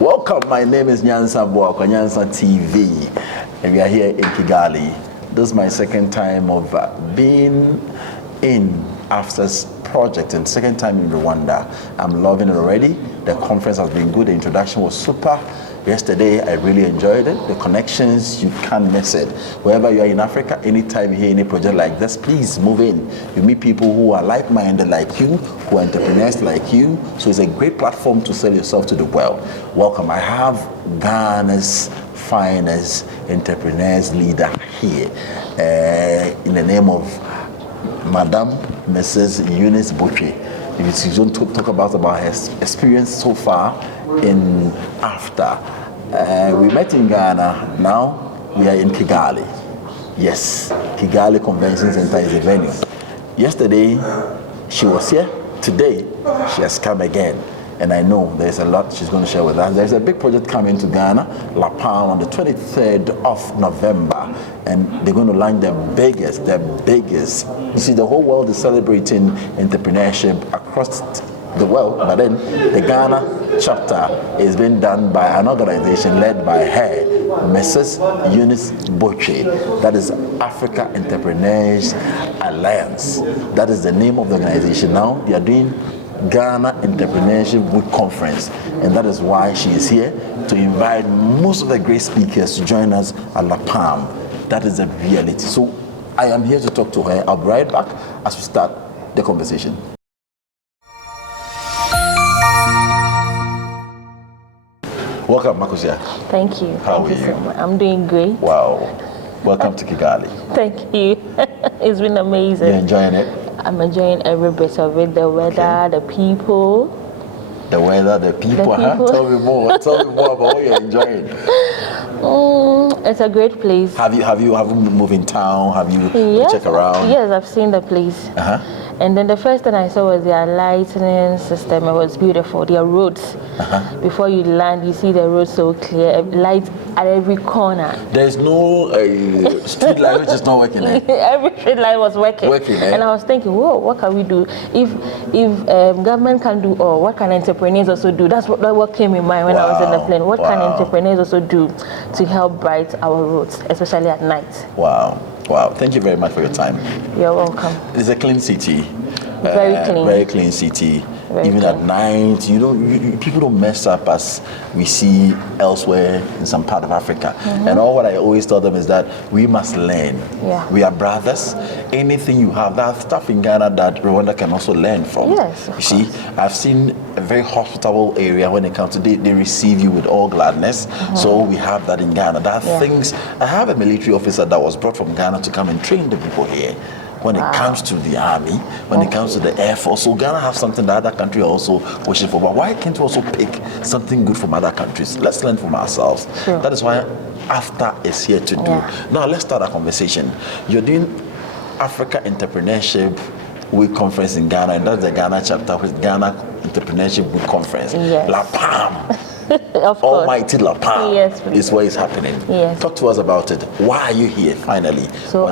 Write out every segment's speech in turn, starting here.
Welcome, my name is Nyansa Boako, Nyansa TV, and we are here in Kigali. This is my second time of being in AFSA's project and second time in Rwanda. I'm loving it already. The conference has been good. The introduction was super. Yesterday, I really enjoyed it. The connections, you can't miss it. Wherever you are in Africa, anytime you hear any project like this, please move in. You meet people who are like-minded like you, who are entrepreneurs like you. So it's a great platform to sell yourself to the world. Welcome. I have Ghana's finest entrepreneurs leader here in the name of Madam Mrs. Eunice Botwe. If you don't talk about her experience so far in AFTA. We met in Ghana, now we are in Kigali. Yes, Kigali Convention Center is the venue. Yesterday, she was here. Today, she has come again. And I know there's a lot she's going to share with us. There's a big project coming to Ghana, La Palma, on the 23rd of November. And they're going to launch the biggest. You see, the whole world is celebrating entrepreneurship across the world, but then the Ghana chapter is being done by an organization led by her, Mrs. Eunice Botwe. That is Africa Entrepreneurs Alliance. That is the name of the organization. Now they are doing Ghana Entrepreneurship Week Conference, and that is why she is here to invite most of the great speakers to join us at La Palma. That is the reality. So I am here to talk to her. I'll be right back as we start the conversation. Welcome, Makosia. Thank you. How Thank are you you? so much. I'm doing great. Wow. Welcome to Kigali. Thank you. It's been amazing. You're enjoying it? I'm enjoying every bit of it. The weather, the people. The weather, the people, huh? Tell me more. Tell me more about what you're enjoying. It's a great place. Have you moved in town? Have you checked around? Yes, I've seen the place. And then the first thing I saw was their lighting system. It was beautiful. Their roads. Before you land, you see the road so clear. Lights at every corner. There's no street light which is not working. Every street light was working. And I was thinking, whoa, what can we do? If government can do all, what can entrepreneurs also do? That's what came in mind when I was in the plane. What can entrepreneurs also do to help bright our roads, especially at night? Wow. Thank you very much for your time. You're welcome. It's a clean city. Very clean. Very clean city. Even clean. At night, people don't mess up as we see elsewhere in some part of Africa. And all what I always tell them is that we must learn. Yeah. We are brothers. Anything you have, that stuff in Ghana that Rwanda can also learn from. Yes. You see, I've seen a very hospitable area when it comes to they receive you with all gladness. So we have that in Ghana. There are things. I have a military officer that was brought from Ghana to come and train the people here. When it comes to the army, when it comes to the air force, so Ghana has something that other countries also wishing for. But why can't we also pick something good from other countries? Let's learn from ourselves. Sure. That is why AFTA is here to do. Now let's start our conversation. You're doing Africa Entrepreneurship Week Conference in Ghana, and that's the Ghana chapter with Ghana Entrepreneurship Week Conference. Yes. La Palma. Of course. Almighty La Palma is where it's happening. Yes. Talk to us about it. Why are you here finally? So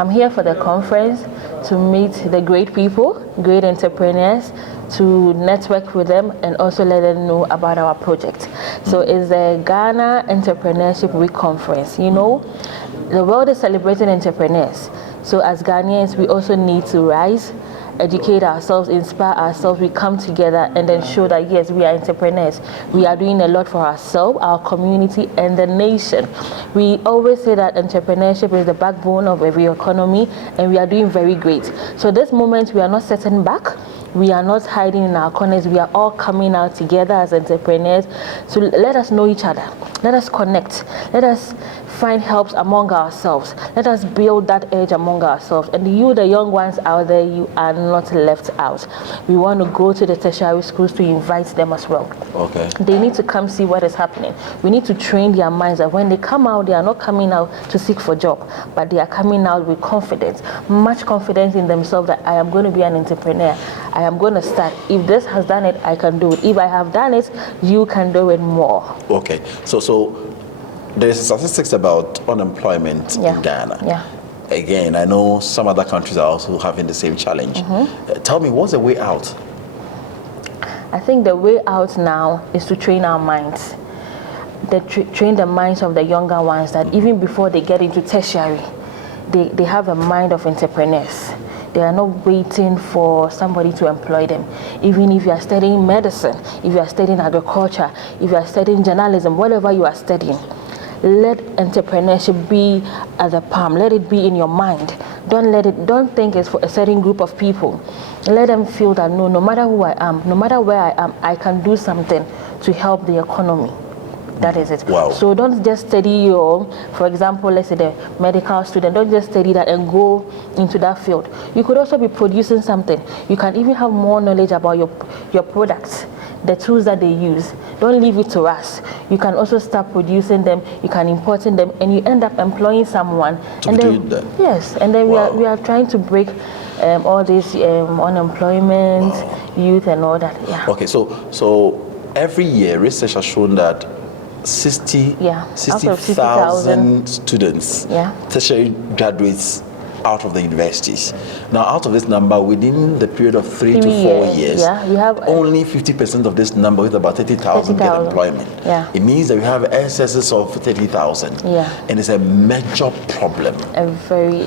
I'm here for the conference to meet the great people, great entrepreneurs, to network with them and also let them know about our project. So it's the Ghana Entrepreneurship Week Conference. The world is celebrating entrepreneurs. So as Ghanaians, we also need to rise, educate ourselves, inspire ourselves. We come together and then show that yes, we are entrepreneurs. We are doing a lot for ourselves, our community, and the nation. We always say that entrepreneurship is the backbone of every economy, and we are doing very great. So this moment, we are not sitting back. We are not hiding in our corners. We are all coming out together as entrepreneurs. So let us know each other. Let us connect. Let us find helps among ourselves. Let us build that edge among ourselves. And you, the young ones out there, you are not left out. We want to go to the tertiary schools to invite them as well. Okay. They need to come see what is happening. We need to train their minds that when they come out, they are not coming out to seek for a job, but they are coming out with confidence, much confidence in themselves that I am going to be an entrepreneur. I am going to start. If this has done it, I can do it. If I have done it, you can do it more. Okay. So there's statistics about unemployment in Ghana. Yeah. Again, I know some other countries are also having the same challenge. Tell me, what's the way out? I think the way out now is to train our minds. Train the minds of the younger ones that even before they get into tertiary, they have a mind of entrepreneurs. They are not waiting for somebody to employ them. Even if you are studying medicine, if you are studying agriculture, if you are studying journalism, whatever you are studying, let entrepreneurship be at the palm. Let it be in your mind. Don't think it's for a certain group of people. Let them feel that no matter who I am, no matter where I am, I can do something to help the economy. That is it. Wow. So don't just study for example, let's say the medical student, don't just study that and go into that field. You could also be producing something. You can even have more knowledge about your products, the tools that they use. Don't leave it to us. You can also start producing them, you can importing them, and you end up employing someone. To be doing that. Yes, and then Wow. we are trying to break all this unemployment, youth and all that. Yeah. Okay, so every year research has shown that 60,000 students, tertiary graduates out of the universities. Now, out of this number, within the period of 3 to 4 years, we have only 50% of this number, with about 30,000, get employment. Yeah. It means that we have excesses of 30,000. Yeah. And it's a major problem.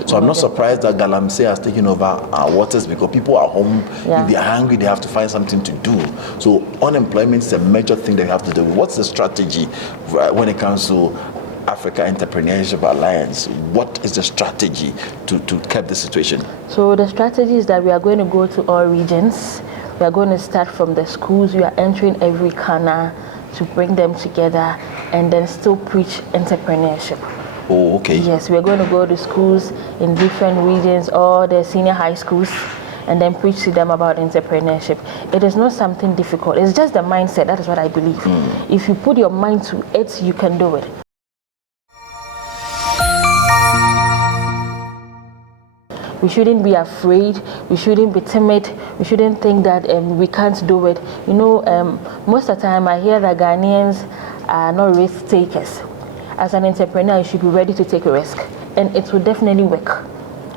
So I'm not surprised that Galamsey has taken over our waters, because people are home. Yeah. If they are hungry, they have to find something to do. So unemployment is a major thing that we have to do. What's the strategy when it comes to Africa Entrepreneurship Alliance? What is the strategy to curb the situation? So the strategy is that we are going to go to all regions. We are going to start from the schools. We are entering every corner to bring them together and then still preach entrepreneurship. Oh, okay. Yes, we are going to go to schools in different regions, all the senior high schools, and then preach to them about entrepreneurship. It is not something difficult. It's just the mindset. That is what I believe. If you put your mind to it, you can do it. We shouldn't be afraid. We shouldn't be timid. We shouldn't think that we can't do it. You know, most of the time I hear that Ghanaians are not risk takers. As an entrepreneur, you should be ready to take a risk, and it will definitely work.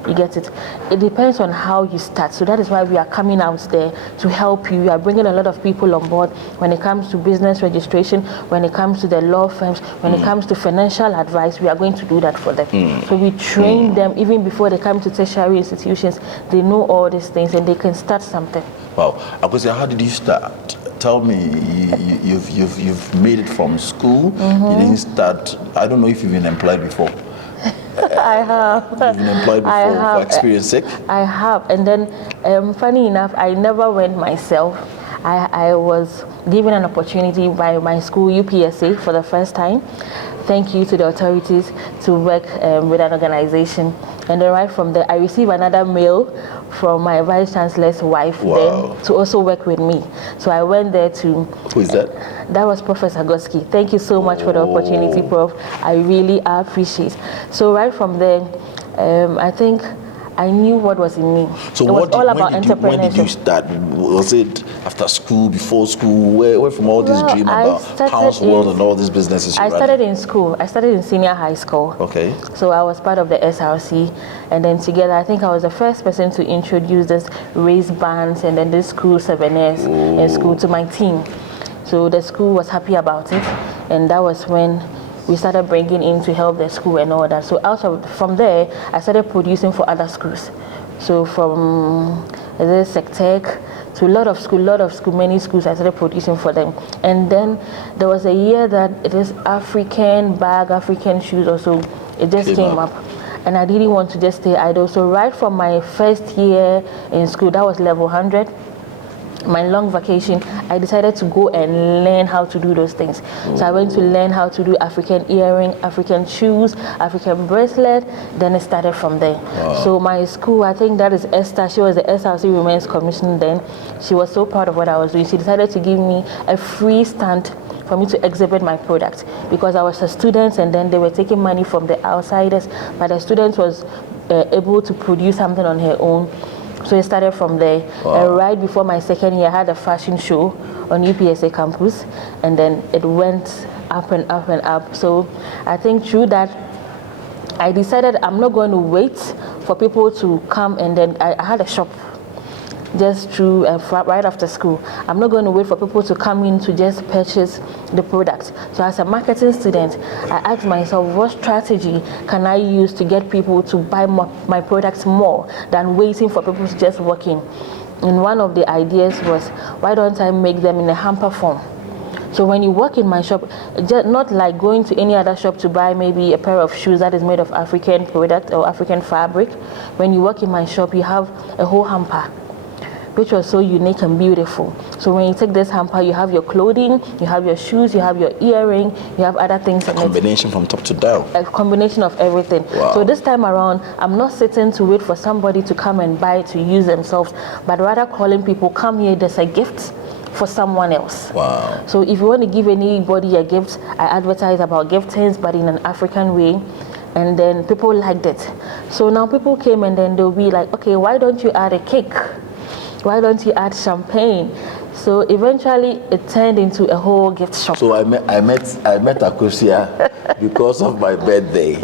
You get it? It depends on how you start. So that is why we are coming out there to help you. We are bringing a lot of people on board when it comes to business registration, when it comes to the law firms, when it comes to financial advice. We are going to do that for them. So we train them even before they come to tertiary institutions. They know all these things and they can start something. Wow. Akosia, how did you start? Tell me, you've made it from school. You didn't start. I don't know if you've been employed before. I have. You've been employed before for experience sake? I have. And then, funny enough, I never went myself. I was given an opportunity by my school, UPSA, for the first time. Thank you to the authorities to work with an organization. And then right from there, I received another mail from my vice chancellor's wife then to also work with me. So I went there to... Who is that? That was Professor Goski. Thank you so much for the opportunity, Prof. I really appreciate. So right from there, I think I knew what was in me. So it was all about entrepreneurship. When did you start? Was it after school, before school? Where from all this dream about House World and all these businesses? I started in school. I started in senior high school. Okay. So I was part of the SRC, and then together I think I was the first person to introduce this race bands and then this school souvenirs in school to my team. So the school was happy about it, and that was when we started bringing in to help the school and all that. So from there, I started producing for other schools. So from Sectech to a lot of school, many schools, I started producing for them. And then there was a year that it is African bag, African shoes also, it just came up. And I didn't want to just stay idle. So right from my first year in school, that was level 100, my long vacation, I decided to go and learn how to do those things. So I went to learn how to do African earring, African shoes, African bracelet. Then it started from there. So my school, I think that is Esther. She was the SRC Women's Commission then. She was so proud of what I was doing. She decided to give me a free stand for me to exhibit my product, because I was a student and then they were taking money from the outsiders, but the student was able to produce something on her own. So it started from there. And right before my second year, I had a fashion show on UPSA campus, and then it went up and up and up. So I think through that, I decided I'm not going to wait for people to come, and then I had a shop. just through right after school. I'm not going to wait for people to come in to just purchase the product. So as a marketing student, I asked myself, what strategy can I use to get people to buy my products more than waiting for people to just walk in? And one of the ideas was, why don't I make them in a hamper form? So when you walk in my shop, just not like going to any other shop to buy maybe a pair of shoes that is made of African product or African fabric. When you walk in my shop, you have a whole hamper, which was so unique and beautiful. So when you take this hamper, you have your clothing, you have your shoes, you have your earring, you have other things. A combination from top to down. A combination of everything. Wow. So this time around, I'm not sitting to wait for somebody to come and buy to use themselves, but rather calling people, come here, there's a gift for someone else. Wow. So if you want to give anybody a gift, I advertise about giftings, but in an African way. And then people liked it. So now people came and then they'll be like, okay, why don't you add a cake? Why don't you add champagne? So eventually it turned into a whole gift shop. So I met Akosia because of my birthday.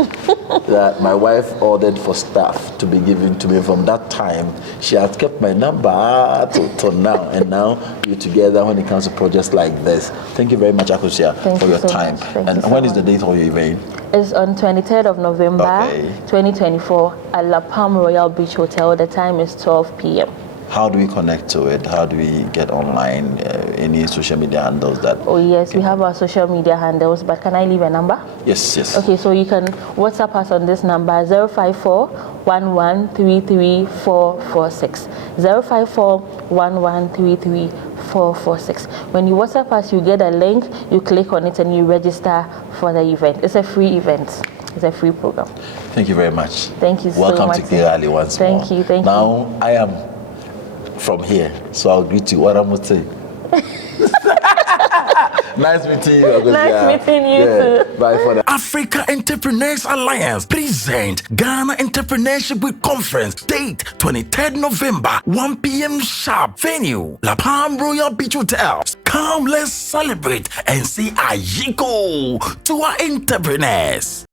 That my wife ordered for staff to be given to me. From that time, she has kept my number till now. And now we're together when it comes to projects like this. Thank you very much, Akosia, for your time. And when is the date of your event? It's on 23rd of November, 2024 at La Palm Royal Beach Hotel. The time is 12 p.m. How do we connect to it? How do we get online? Any social media handles that? Oh yes, we have our social media handles, but can I leave a number? Yes. Okay, so you can WhatsApp us on this number, 054-1133-446. 054-1133-446. When you WhatsApp us, you get a link, you click on it and you register for the event. It's a free event. It's a free program. Thank you very much. Thank you so much. Welcome to Kigali once more. Thank you. Now, I am from here, so I'll greet you. What I'm going to say. Nice meeting you. Nice meeting you too. Bye for now. Africa Entrepreneurs Alliance present Ghana Entrepreneurship Week Conference. Date 23rd November, 1 p.m. sharp. Venue, La Palm Royal Beach Hotel. Come, let's celebrate and say Ayiko to our entrepreneurs.